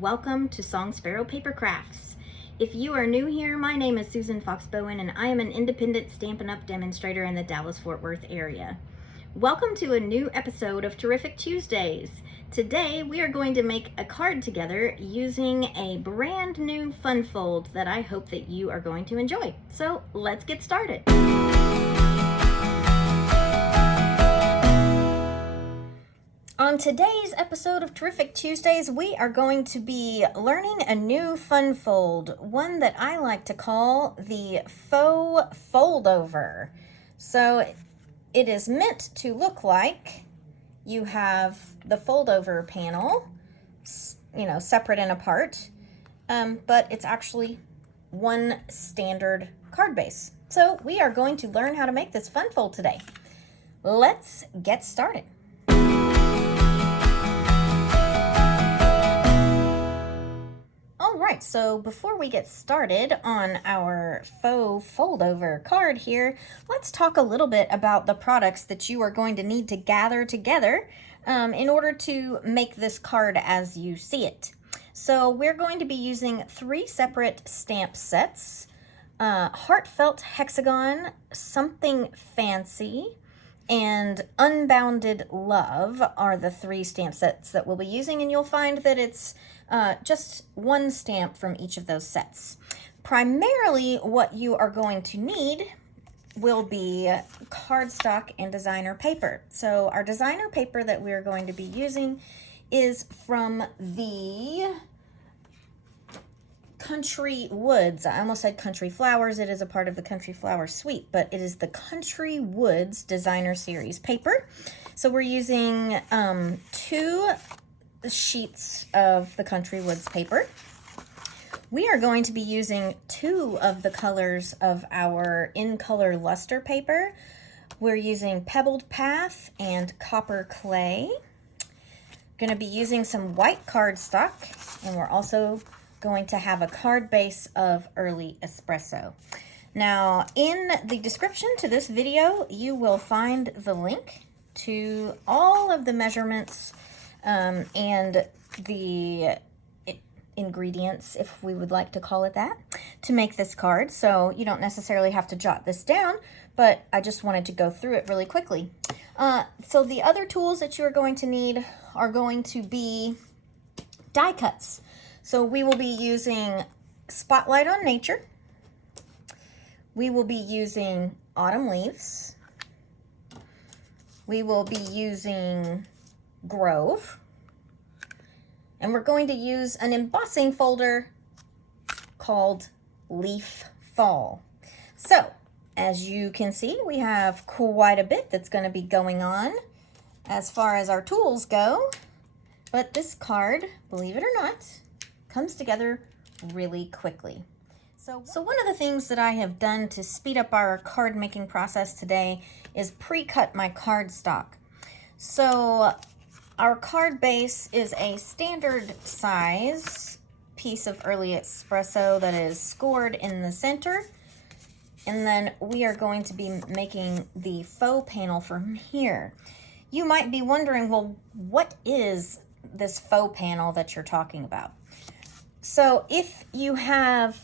and welcome to Song Sparrow Paper Crafts. If you are new here, my name is Susan Fox Bowen and I am an independent Stampin' Up! Demonstrator in the Dallas-Fort Worth area. Welcome to a new episode of Terrific Tuesdays. Today we are going to make a card together using a brand new fun fold that I hope that you are going to enjoy. So let's get started. On today's episode of Terrific Tuesdays, we are going to be learning a new fun fold, one that I like to call the Faux Foldover. So it is meant to look like you have the foldover panel, separate and apart, but it's actually one standard card base. So we are going to learn how to make this fun fold today. Let's get started. Alright, so before we get started on our faux foldover card here, let's talk a little bit about the products that you are going to need to gather together in order to make this card as you see it. So we're going to be using 3 separate stamp sets. Heartfelt Hexagon, Something Fancy, and Unbounded Love are the 3 stamp sets that we'll be using, and you'll find that it's just one stamp from each of those sets. Primarily what you are going to need will be cardstock and designer paper. So our designer paper that we're going to be using is from the Country Woods. I almost said Country Flowers. It is a part of the Country Flowers suite, but it is the Country Woods Designer Series paper. So we're using 2 sheets of the Country Woods paper. We are going to be using 2 of the colors of our In Color Luster paper. We're using Pebbled Path and Copper Clay. Going to be using some white cardstock, and we're also going to have a card base of Early Espresso. Now, in the description to this video, you will find the link to all of the measurements and the ingredients, if we would like to call it that, to make this card. So you don't necessarily have to jot this down, but I just wanted to go through it really quickly. So the other tools that you are going to need are going to be die cuts. So we will be using Spotlight on Nature. We will be using Autumn Leaves. We will be using Grove. And we're going to use an embossing folder called Leaf Fall. So, as you can see, we have quite a bit that's going to be going on as far as our tools go. But this card, believe it or not, comes together really quickly. So one of the things that I have done to speed up our card making process today is pre-cut my cardstock. So our card base is a standard size piece of Early Espresso that is scored in the center. And then we are going to be making the faux panel from here. You might be wondering, well, what is this faux panel that you're talking about? So if you have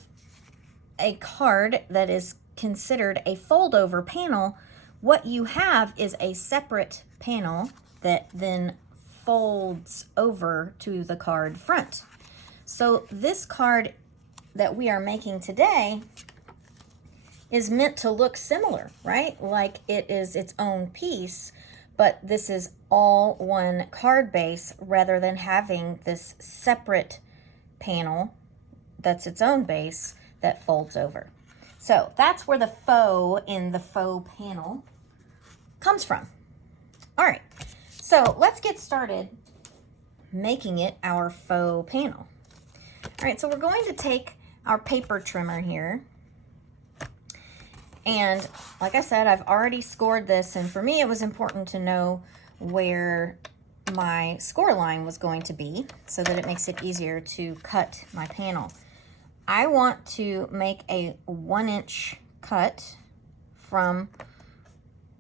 a card that is considered a fold-over panel, what you have is a separate panel that then folds over to the card front. So this card that we are making today is meant to look similar, right? Like it is its own piece, but this is all one card base rather than having this separate panel that's its own base that folds over. So that's where the faux in the faux panel comes from. All right, so let's get started making it our faux panel. All right, so we're going to take our paper trimmer here. And like I said, I've already scored this, and for me it was important to know where my score line was going to be so that it makes it easier to cut my panel. I want to make a 1-inch cut from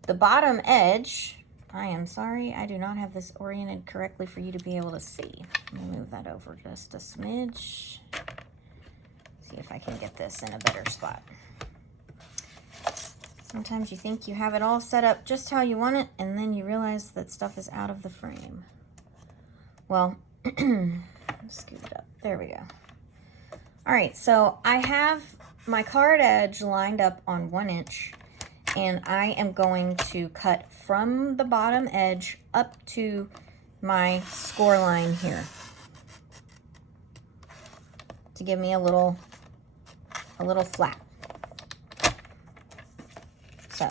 the bottom edge I am sorry, I do not have this oriented correctly for you to be able to see. Let me move that over just a smidge. See if I can get this in a better spot. Sometimes you think you have it all set up just how you want it, and then you realize that stuff is out of the frame. Well, scoot it up. There we go. All right, so I have my card edge lined up on 1 inch, and I am going to cut from the bottom edge up to my score line here to give me a little flap. So,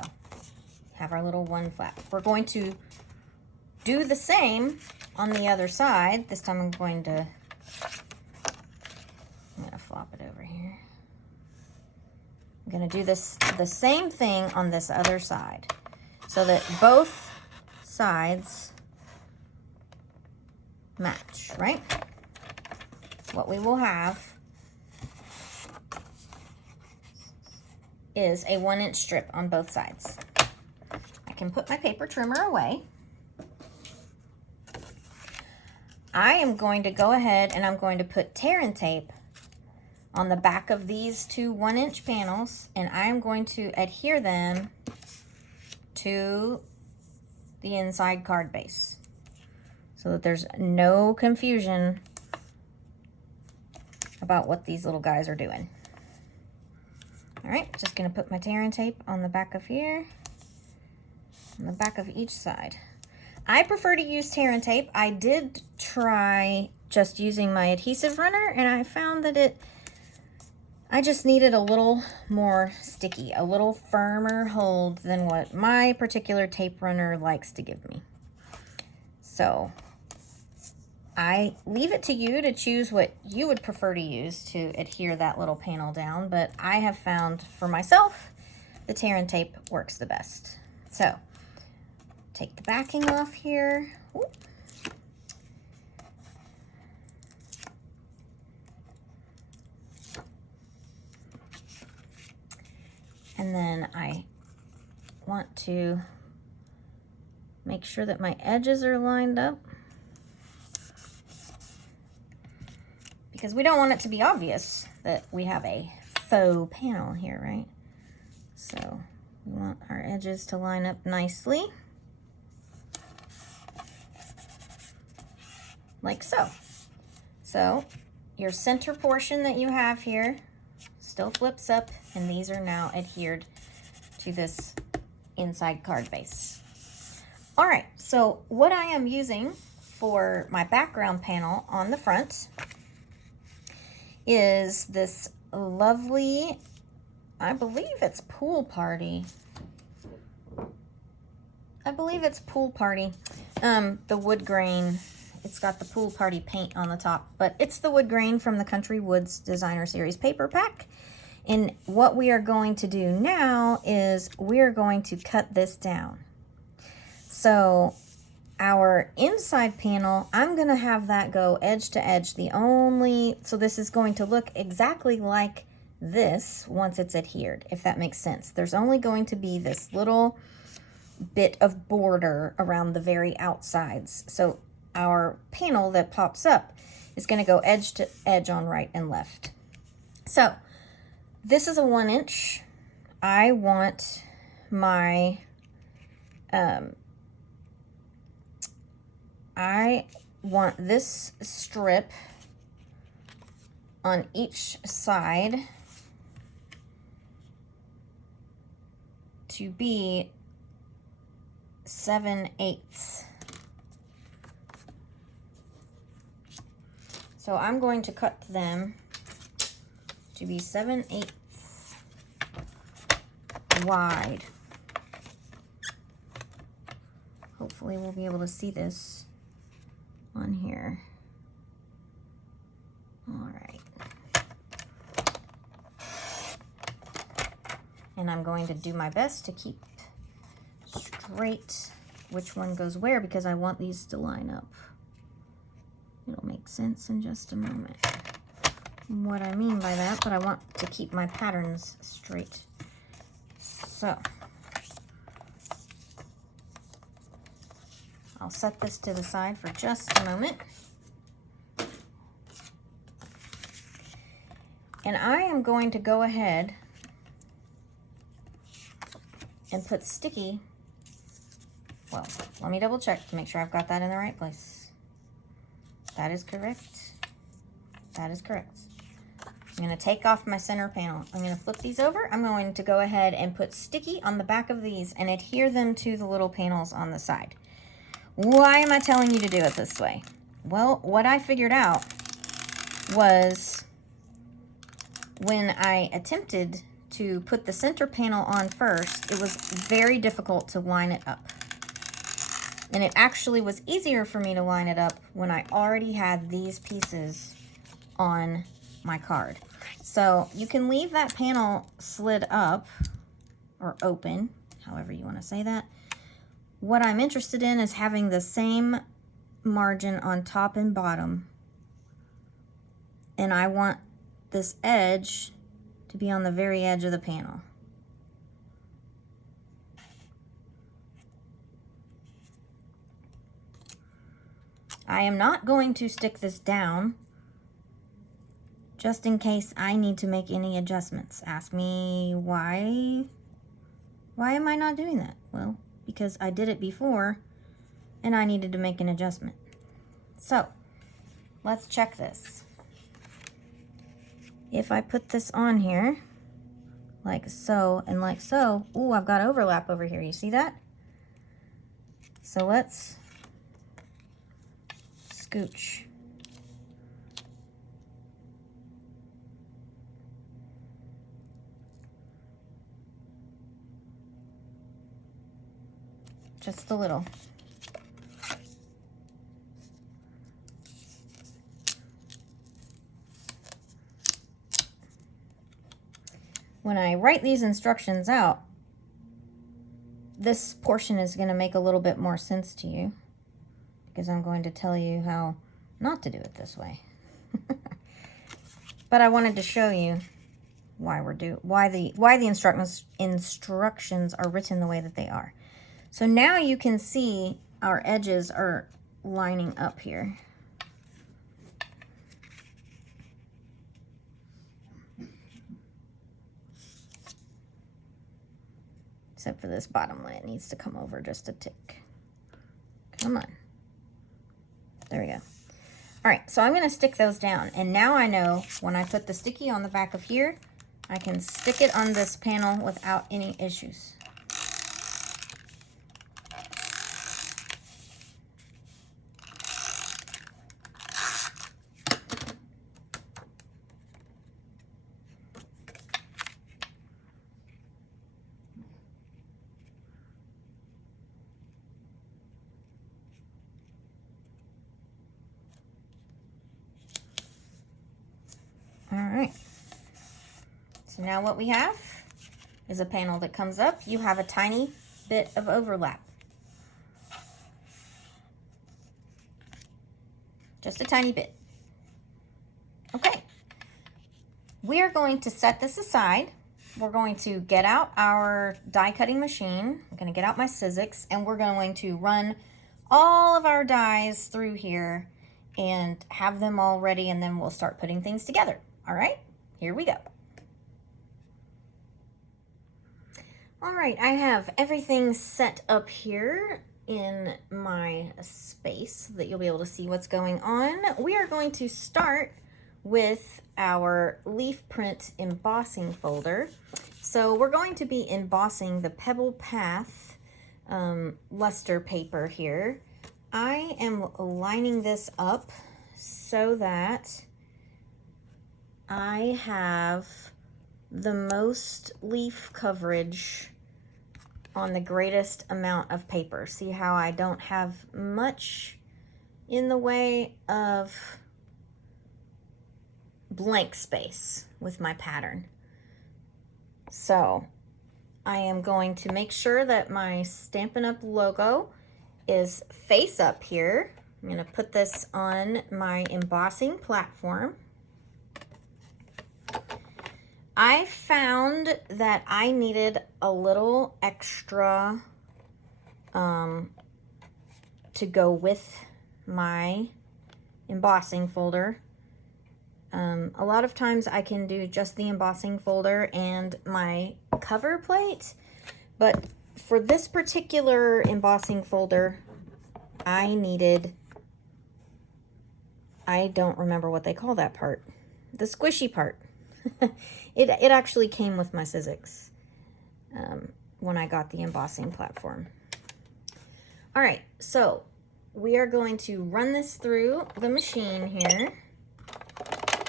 have our little 1 flap. We're going to do the same on the other side. This time I'm going to flop it over here. I'm going to do the same thing on this other side so that both sides match, right? What we will have is a 1 inch strip on both sides. I can put my paper trimmer away. I am going to go ahead and I'm going to put tear and tape on the back of these 2 1 inch panels, and I'm going to adhere them to the inside card base so that there's no confusion about what these little guys are doing. All right, just gonna put my tear and tape on the back of here, on the back of each side. I prefer to use tear and tape. I did try just using my adhesive runner, and I found that I just needed a little more sticky, a little firmer hold than what my particular tape runner likes to give me. So I leave it to you to choose what you would prefer to use to adhere that little panel down, but I have found for myself the tear and tape works the best. So take the backing off here. Ooh. And then I want to make sure that my edges are lined up, because we don't want it to be obvious that we have a faux panel here, right? So we want our edges to line up nicely, like so. So your center portion that you have here still flips up, and these are now adhered to this inside card base. All right, so what I am using for my background panel on the front is this lovely, I believe it's Pool Party. The wood grain. It's got the Pool Party paint on the top, but it's the wood grain from the Country Woods Designer Series paper pack. And what we are going to do now is we're going to cut this down. So our inside panel, I'm going to have that go edge to edge. So this is going to look exactly like this once it's adhered, if that makes sense. There's only going to be this little bit of border around the very outsides. So our panel that pops up is going to go edge to edge on right and left. So this is a 1 inch. I want my, I want this strip on each side to be 7/8. So I'm going to cut them to be 7/8 wide. Hopefully we'll be able to see this on here. All right. And I'm going to do my best to keep straight which one goes where, because I want these to line up. It'll make sense in just a moment what I mean by that, but I want to keep my patterns straight. So I'll set this to the side for just a moment. And I am going to go ahead and put sticky. Well, let me double check to make sure I've got that in the right place. That is correct. That is correct. I'm going to take off my center panel. I'm going to flip these over. I'm going to go ahead and put sticky on the back of these and adhere them to the little panels on the side. Why am I telling you to do it this way? Well, what I figured out was when I attempted to put the center panel on first, it was very difficult to line it up. And it actually was easier for me to line it up when I already had these pieces on my card. So you can leave that panel slid up or open, however you want to say that. What I'm interested in is having the same margin on top and bottom. And I want this edge to be on the very edge of the panel. I am not going to stick this down just in case I need to make any adjustments. Ask me why am I not doing that? Well, because I did it before and I needed to make an adjustment. So let's check this. If I put this on here like so and like so, ooh, I've got overlap over here. You see that? So let's scooch. Just a little. When I write these instructions out, this portion is going to make a little bit more sense to you because I'm going to tell you how not to do it this way. But I wanted to show you why the instructions are written the way that they are. So now you can see our edges are lining up here. Except for this bottom one, it needs to come over just a tick. Come on. There we go. All right, so I'm gonna stick those down. And now I know when I put the sticky on the back of here, I can stick it on this panel without any issues. All right, so now what we have is a panel that comes up. You have a tiny bit of overlap. Just a tiny bit. Okay, we are going to set this aside. We're going to get out our die cutting machine. I'm going to get out my Sizzix, and we're going to run all of our dies through here and have them all ready, and then we'll start putting things together. All right, here we go. All right, I have everything set up here in my space so that you'll be able to see what's going on. We are going to start with our leaf print embossing folder. So we're going to be embossing the Pebble Path luster paper here. I am lining this up so that I have the most leaf coverage on the greatest amount of paper. See how I don't have much in the way of blank space with my pattern. So I am going to make sure that my Stampin' Up! Logo is face up here. I'm going to put this on my embossing platform. I found that I needed a little extra to go with my embossing folder. A lot of times I can do just the embossing folder and my cover plate, but for this particular embossing folder, I don't remember what they call that part. The squishy part. It actually came with my Sizzix when I got the embossing platform. All right, so we are going to run this through the machine here.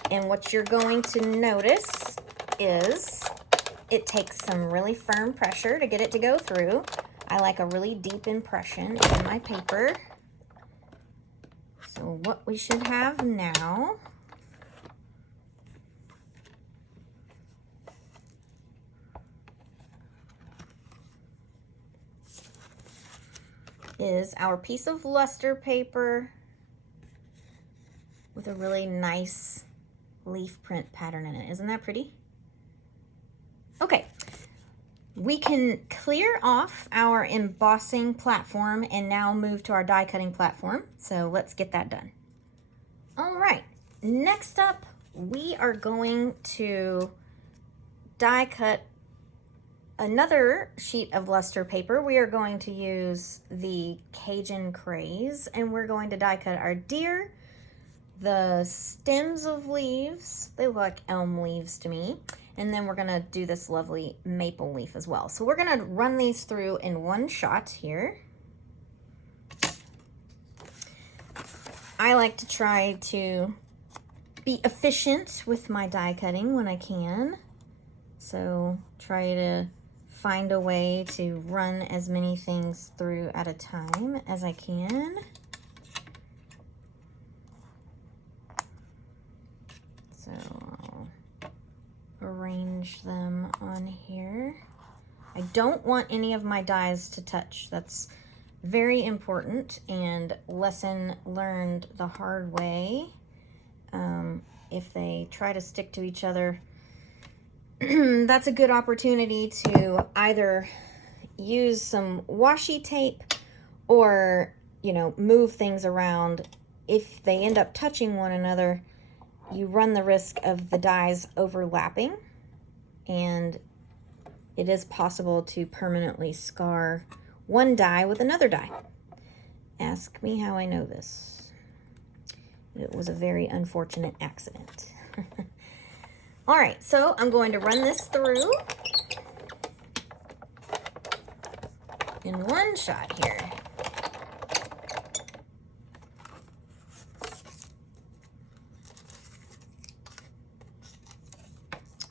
And what you're going to notice is it takes some really firm pressure to get it to go through. I like a really deep impression in my paper. So what we should have now is our piece of luster paper with a really nice leaf print pattern in it. Isn't that pretty? Okay, we can clear off our embossing platform and now move to our die cutting platform. So let's get that done. All right, next up, we are going to die cut another sheet of luster paper. We are going to use the Cajun Craze, and we're going to die cut our deer, the stems of leaves. They look like elm leaves to me. And then we're gonna do this lovely maple leaf as well. So we're gonna run these through in one shot here. I like to try to be efficient with my die cutting when I can. So try to find a way to run as many things through at a time as I can. So I'll arrange them on here. I don't want any of my dies to touch. That's very important and lesson learned the hard way. If they try to stick to each other, that's a good opportunity to either use some washi tape or, you know, move things around. If they end up touching one another, you run the risk of the dies overlapping, and it is possible to permanently scar one die with another die. Ask me how I know this. It was a very unfortunate accident. All right, so I'm going to run this through in one shot here.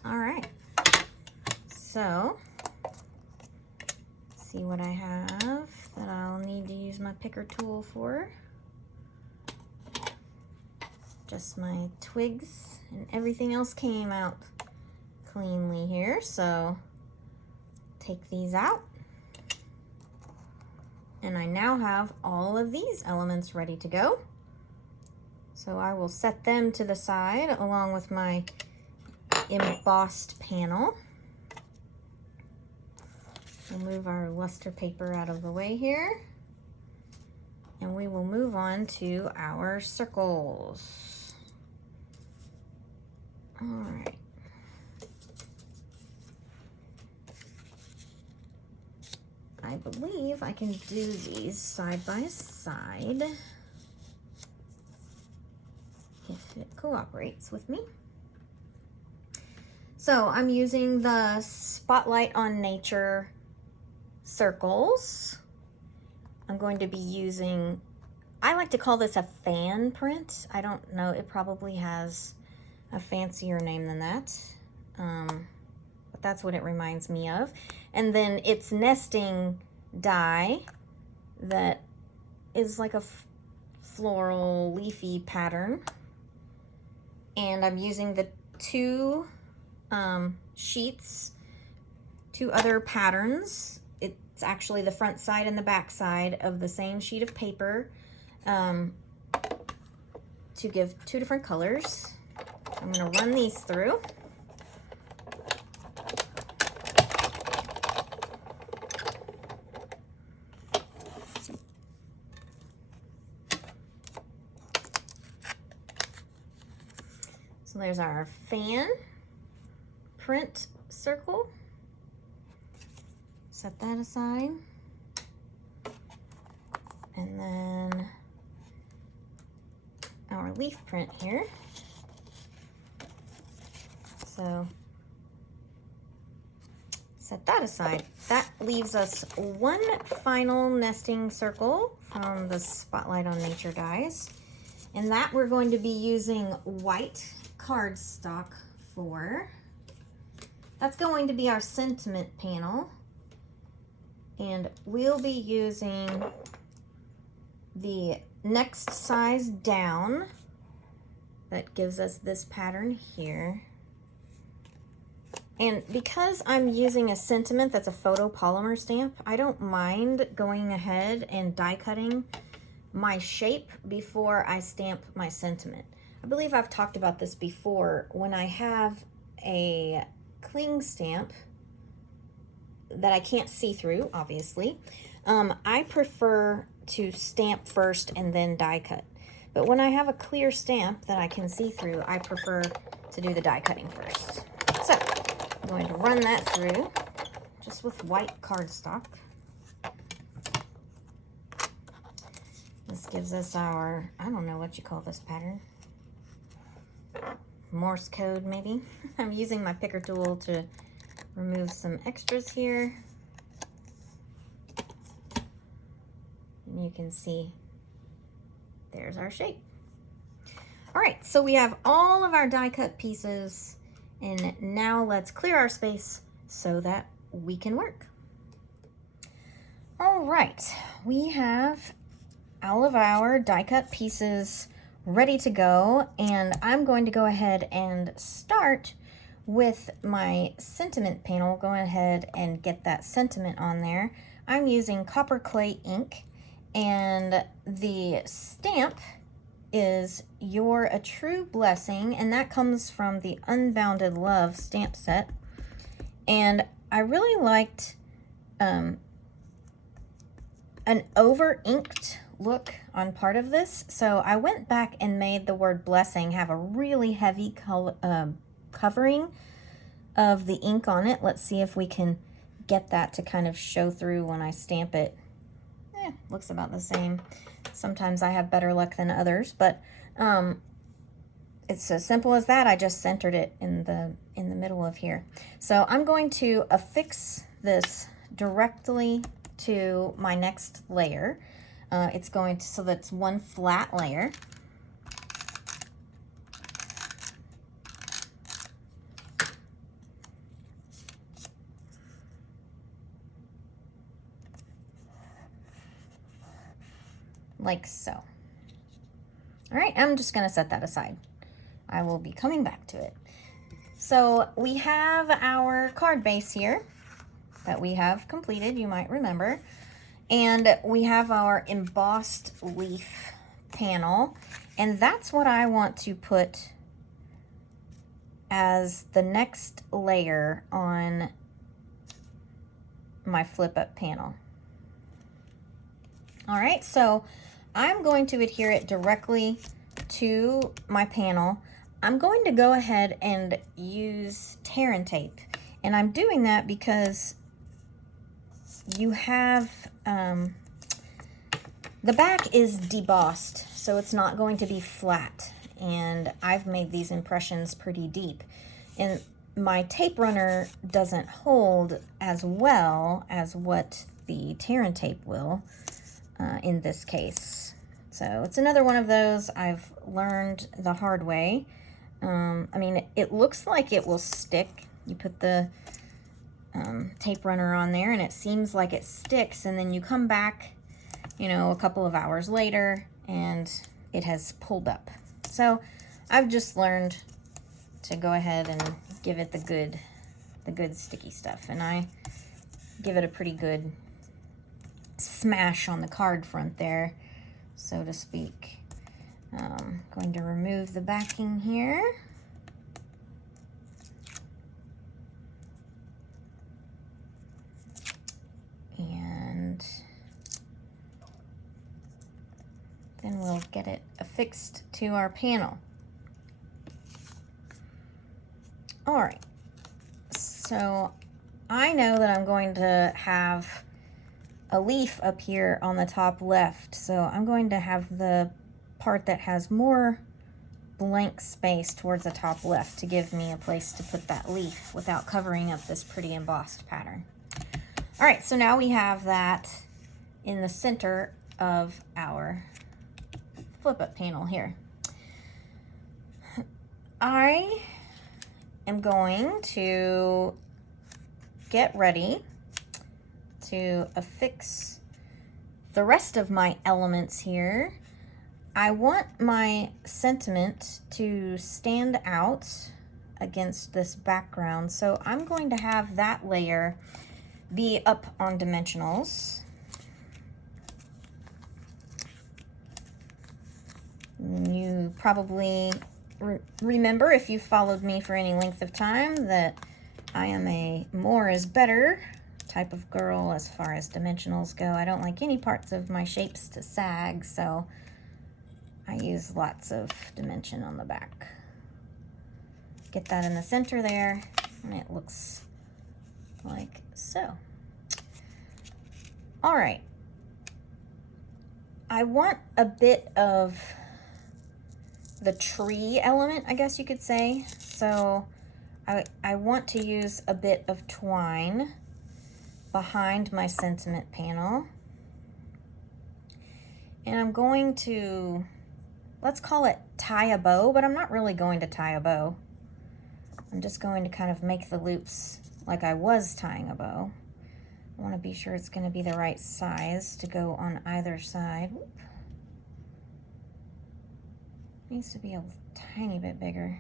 All right, so see what I have that I'll need to use my picker tool for. Just my twigs, and everything else came out cleanly here, so take these out. And I now have all of these elements ready to go. So I will set them to the side along with my embossed panel. We'll move our luster paper out of the way here. And we will move on to our circles. All right. I believe I can do these side by side if it cooperates with me. So I'm using the Spotlight on Nature circles. I'm going to be using, I like to call this a fan print. I don't know, it probably has a fancier name than that. But that's what it reminds me of. And then it's nesting die that is like a floral leafy pattern. And I'm using the two sheets, two other patterns. It's actually the front side and the back side of the same sheet of paper to give two different colors. I'm going to run these through. So there's our fan print circle. Set that aside. And then our leaf print here. So set that aside. That leaves us one final nesting circle from the Spotlight on Nature dies. And that we're going to be using white cardstock for. That's going to be our sentiment panel. And we'll be using the next size down. That gives us this pattern here. And because I'm using a sentiment that's a photopolymer stamp, I don't mind going ahead and die cutting my shape before I stamp my sentiment. I believe I've talked about this before. When I have a cling stamp that I can't see through, obviously, I prefer to stamp first and then die cut. But when I have a clear stamp that I can see through, I prefer to do the die cutting first. So I'm going to run that through just with white cardstock. This gives us our, I don't know what you call this pattern. Morse code, maybe. I'm using my picker tool to remove some extras here. And you can see there's our shape. All right, so we have all of our die cut pieces, and now let's clear our space so that we can work. All right, we have all of our die cut pieces ready to go, and I'm going to go ahead and start with my sentiment panel. Go ahead and get that sentiment on there. I'm using copper clay ink, and the stamp is "You're a True Blessing," and that comes from the Unbounded Love stamp set. And I really liked an over-inked look on part of this, so I went back and made the word blessing have a really heavy covering of the ink on it. Let's see if we can get that to kind of show through when I stamp it. Looks about the same. Sometimes I have better luck than others, but it's as simple as that. I just centered it in the middle of here. So I'm going to affix this directly to my next layer. It's going to, so that's one flat layer. Like so. All right, I'm just gonna set that aside. I will be coming back to it. So we have our card base here that we have completed, you might remember. And we have our embossed leaf panel. And that's what I want to put as the next layer on my flip up panel. All right, so I'm going to adhere it directly to my panel. I'm going to go ahead and use tear and tape. And I'm doing that because you have, the back is debossed, so it's not going to be flat. And I've made these impressions pretty deep. And my tape runner doesn't hold as well as what the tear and tape will in this case. So it's another one of those I've learned the hard way. I mean, it looks like it will stick. You put the tape runner on there and it seems like it sticks, and then you come back, you know, a couple of hours later and it has pulled up. So I've just learned to go ahead and give it the good sticky stuff, and I give it a pretty good smash on the card front there, so to speak. Going to remove the backing here. And then we'll get it affixed to our panel. All right, so I know that I'm going to have a leaf up here on the top left, so I'm going to have the part that has more blank space towards the top left to give me a place to put that leaf without covering up this pretty embossed pattern. All right, so now we have that in the center of our flip-up panel here. I am going to get ready to affix the rest of my elements here. I want my sentiment to stand out against this background, so I'm going to have that layer be up on dimensionals. You probably remember, if you followed me for any length of time, that I am a more is better type of girl as far as dimensionals go. I don't like any parts of my shapes to sag, so I use lots of dimension on the back. Get that in the center there, and it looks like so. All right. I want a bit of the tree element, I guess you could say. So I want to use a bit of twine behind my sentiment panel. And I'm going to, let's call it tie a bow, but I'm not really going to tie a bow. I'm just going to kind of make the loops like I was tying a bow. I want to be sure it's going to be the right size to go on either side. Whoop. Needs to be a tiny bit bigger.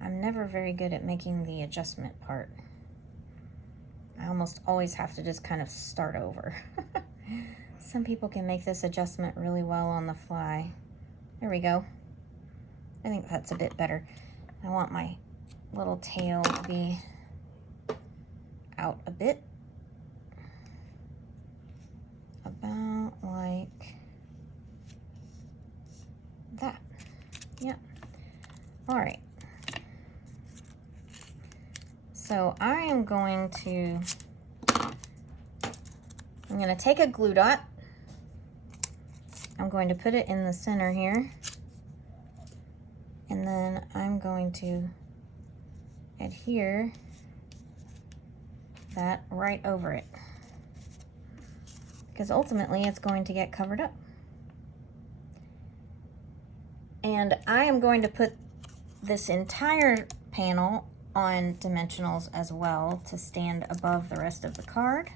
I'm never very good at making the adjustment part. I almost always have to just kind of start over. Some people can make this adjustment really well on the fly. There we go. I think that's a bit better. I want my little tail to be out a bit. About like that. Yep. All right. So I'm going to take a glue dot. I'm going to put it in the center here. And then I'm going to adhere that right over it, because ultimately it's going to get covered up. And I am going to put this entire panel on dimensionals as well to stand above the rest of the card.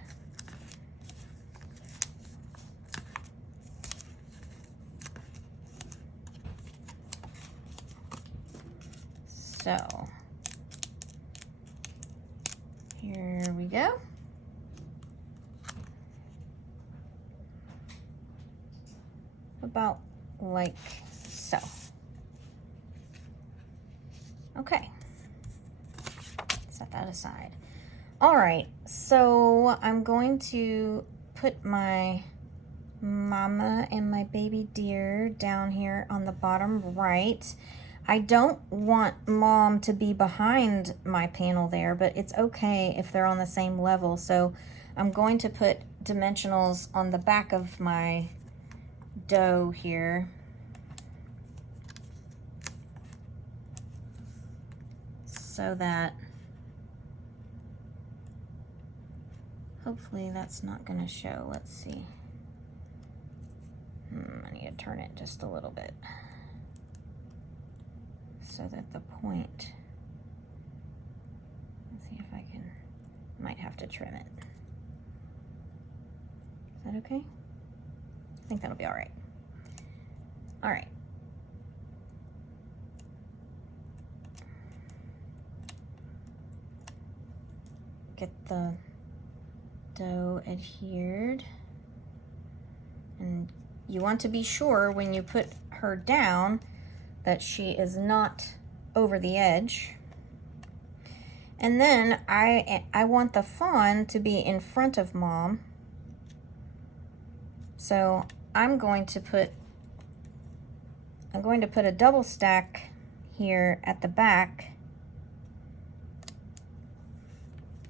So here we go. About like so. Okay, set that aside. All right, so I'm going to put my mama and my baby deer down here on the bottom right. I don't want mom to be behind my panel there, but it's okay if they're on the same level. So I'm going to put dimensionals on the back of my dough here. So that hopefully that's not going to show. Let's see. I need to turn it just a little bit so that the point, let's see if I can, might have to trim it. Is that okay? I think that'll be all right. All right. Get the dough adhered. And you want to be sure when you put her down that she is not over the edge. And then I want the fawn to be in front of mom. So I'm going to put a double stack here at the back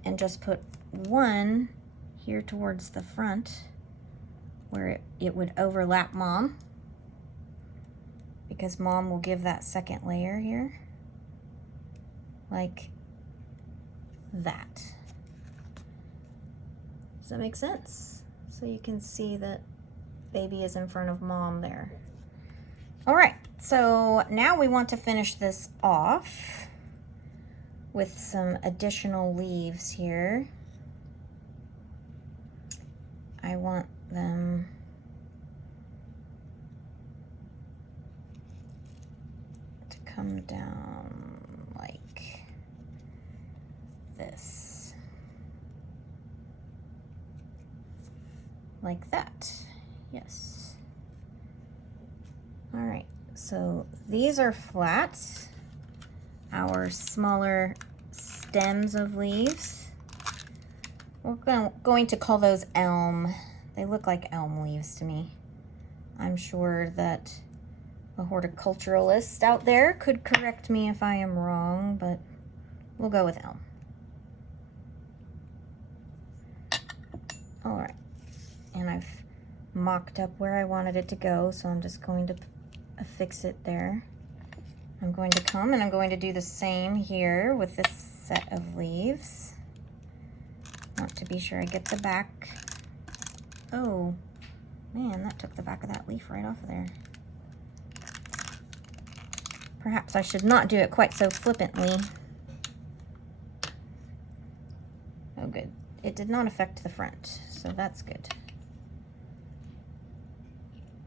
and just put one here towards the front where it would overlap Mom, because Mom will give that second layer here, like that. Does that make sense? So you can see that baby is in front of Mom there. All right, so now we want to finish this off with some additional leaves here. I want them to come down like this. Like that, yes. All right, so these are flat, our smaller stems of leaves. We're going to call those elm. They look like elm leaves to me. I'm sure that a horticulturalist out there could correct me if I am wrong, but we'll go with elm. All right, and I've mocked up where I wanted it to go, so I'm just going to affix it there. I'm going to come and I'm going to do the same here with this set of leaves. I want to be sure I get the back. Oh, man, that took the back of that leaf right off of there. Perhaps I should not do it quite so flippantly. Oh, good. It did not affect the front, so that's good.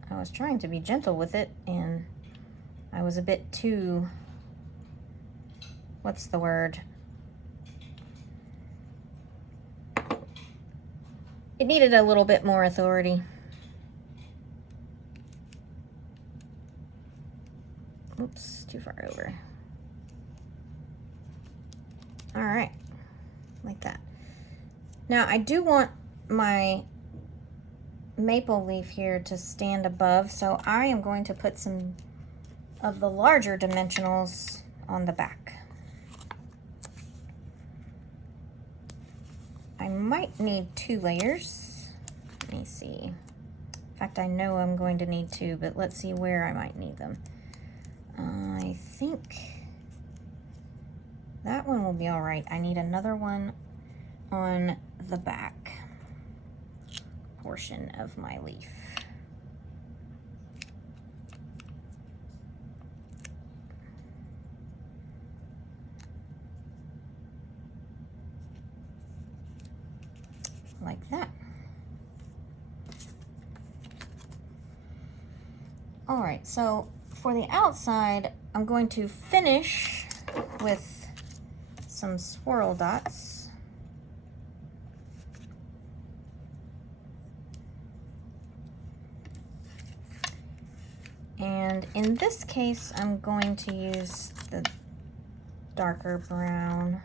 I was trying to be gentle with it, and I was a bit too, what's the word? It needed a little bit more authority. Oops, too far over. All right, like that. Now I do want my maple leaf here to stand above, so I am going to put some of the larger dimensionals on the back. I might need 2 layers. Let me see. In fact, I know I'm going to need 2, but let's see where I might need them. I think that one will be all right. I need another one on the back portion of my leaf. Like that. All right, so for the outside, I'm going to finish with some swirl dots. And in this case, I'm going to use the darker brown.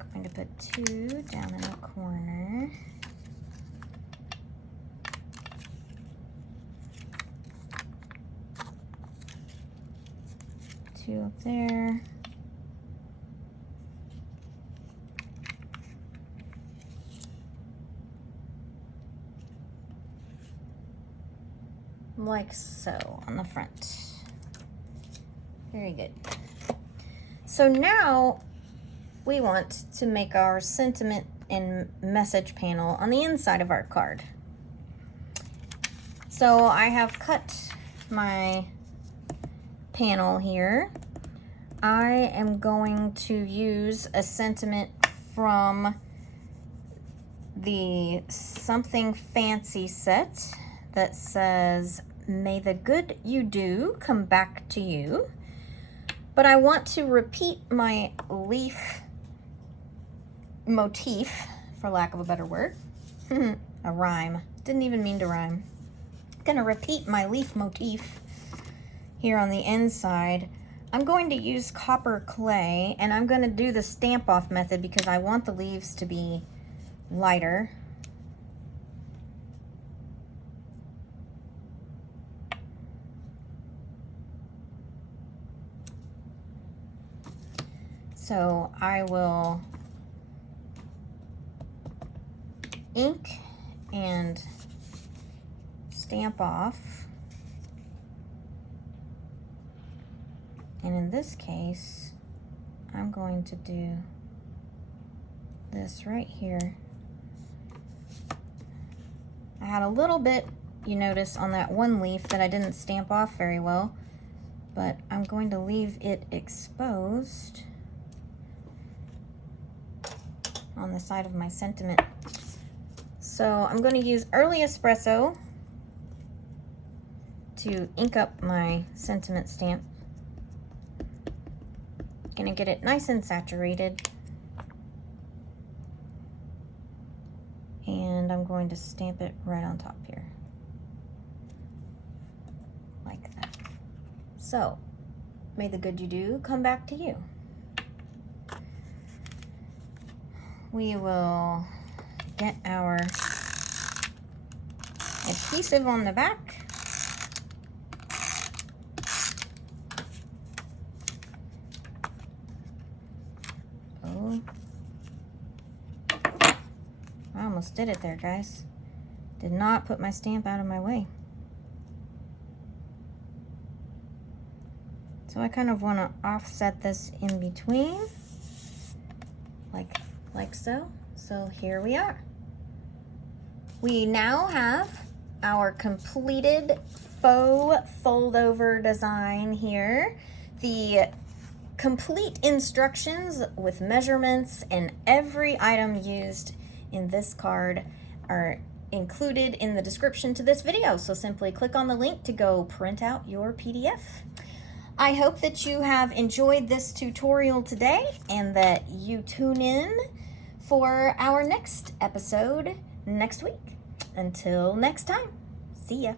I'm going to put 2 down in the corner. Two up there. Like so on the front. Very good. So now we want to make our sentiment and message panel on the inside of our card. So I have cut my panel here. I am going to use a sentiment from the Something Fancy set that says, "May the good you do come back to you." But I want to repeat my leaf motif, for lack of a better word. A rhyme. Didn't even mean to rhyme. I'm gonna repeat my leaf motif here on the inside. I'm going to use copper clay, and I'm gonna do the stamp off method because I want the leaves to be lighter. So I will ink and stamp off. And in this case, I'm going to do this right here. I had a little bit, you notice, on that one leaf that I didn't stamp off very well, but I'm going to leave it exposed on the side of my sentiment. So I'm going to use Early Espresso to ink up my sentiment stamp. Going to get it nice and saturated. And I'm going to stamp it right on top here. Like that. So, may the good you do come back to you. We will get our adhesive on the back. Oh, I almost did it there, guys. Did not put my stamp out of my way. So I kind of want to offset this in between, like so. So here we are. We now have our completed faux fold-over design here. The complete instructions with measurements and every item used in this card are included in the description to this video. So simply click on the link to go print out your PDF. I hope that you have enjoyed this tutorial today and that you tune in for our next episode next week. Until next time, see ya.